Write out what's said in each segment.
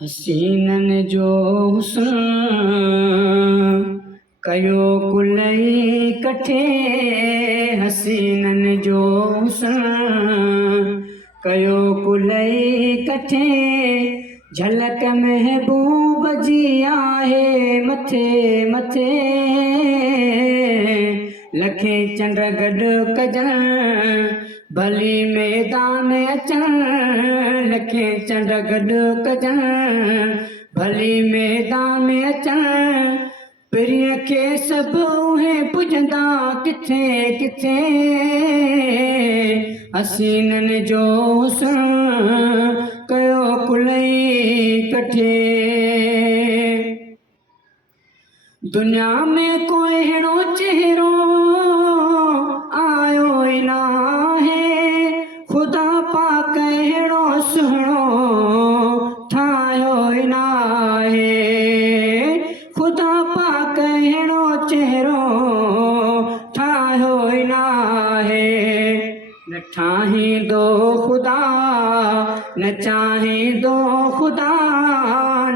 हसीनन जो हुस्न कयो कुलई कठे। हसीनन जो हुस्न कयो कुलई कठे। झलक महबूब जी आहे मथे मथे। लखे चंड गॾु कजनि भली मैदान अचनि। लखे चंड गॾु कजनि भली मैदान अचनि। प्रिय खे सभु उहे पुॼंदा किथे किथे। हसीनन जो हुस्न कयो कुलई कठे। दुनिया में कोई अहिड़ो चेहरो आयो ई नाहे। ख़ुदा पाक अहिड़ो सुहिणो ठाहियो ई नाहे। ख़ुदा पाक अहिड़ो चेहरो ठाहियो ई नाहे। न ठाहींदो ख़ुदा न चाहींदो ख़ुदा।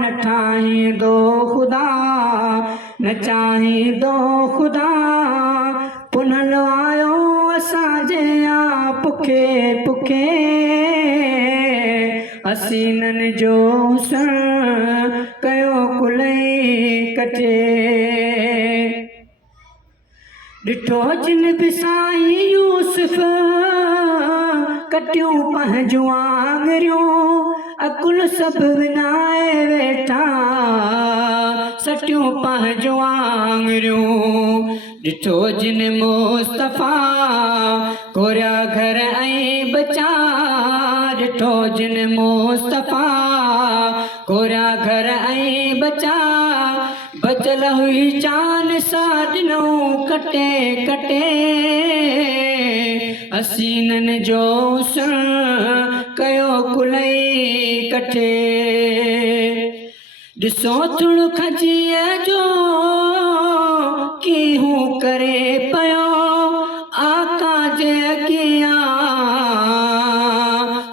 न ठाहींदो ख़ुदा न चाहींदो ख़ुदा। पुनल आयो असांजे पुखे पुखे। हसीनन जो हुस्न कयो कुलई कठे। ॾिठो जिन बि साईं यूसुफ कटियूं पंहिंजूं आङिरियूं। अकुल सभु विञाए वेठा सटियूं पंहिंजूं आङिरियूं। ॾिठो जिन मुस्तफ़ा कोरिया घर ऐं बचा। ॾिठो जिन मुस्तफ़ा कोरिया घर ऐं बचा। बचल हुई जान सां ॾिनऊं कटे कटे। हसीनन जो हुस्न कयो कुलई कठे। ॾिसो तुणुखजीअ जो कीहूं करे पियो आका जे अॻियां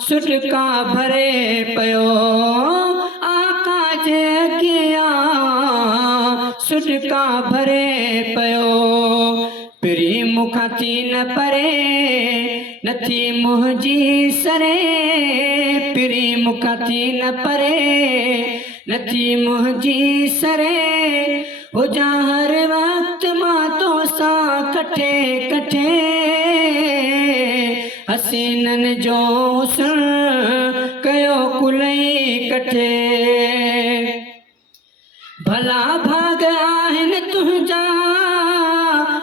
सुटका भरे पियो। आका जे अॻियां सुटका भरे पियो। पिरी मूंखां थी न परे नथी मुंहिंजी सरे। पिरी मूंखां थी न परे नथी मुंहिंजी सरे। हुजां हर वक़्तु मां तोसां कठे कठे। हसीनन जो हुस्न कयो कुलई कठे। भला भाग आहिनि तुंहिंजा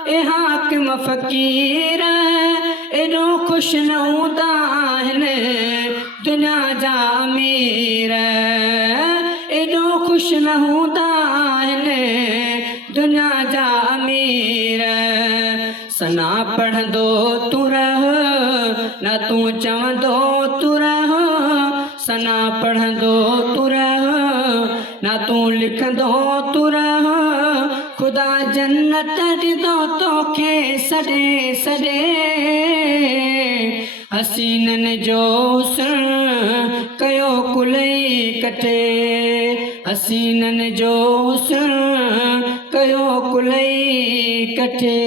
ए हाकिम फ़क़ीर। एॾो ख़ुशि न हूंदा आहिनि दुनिया जा अमीर। एॾो ख़ुशि न हूंदा आहिनि दुनिया जा अमीर। सना पढ़ंदो तूं रह न तूं चवंदो तूं रह। सना पढ़ंदो तूं रह न तूं लिखंदो तूं रह। ख़ुदा जन्नत ॾींदो तोखे सॾे सॾे। हसीनन जो हुस्न कयो कुलई कठे। हसीनन जो हुस्न कयो कुलई कठे।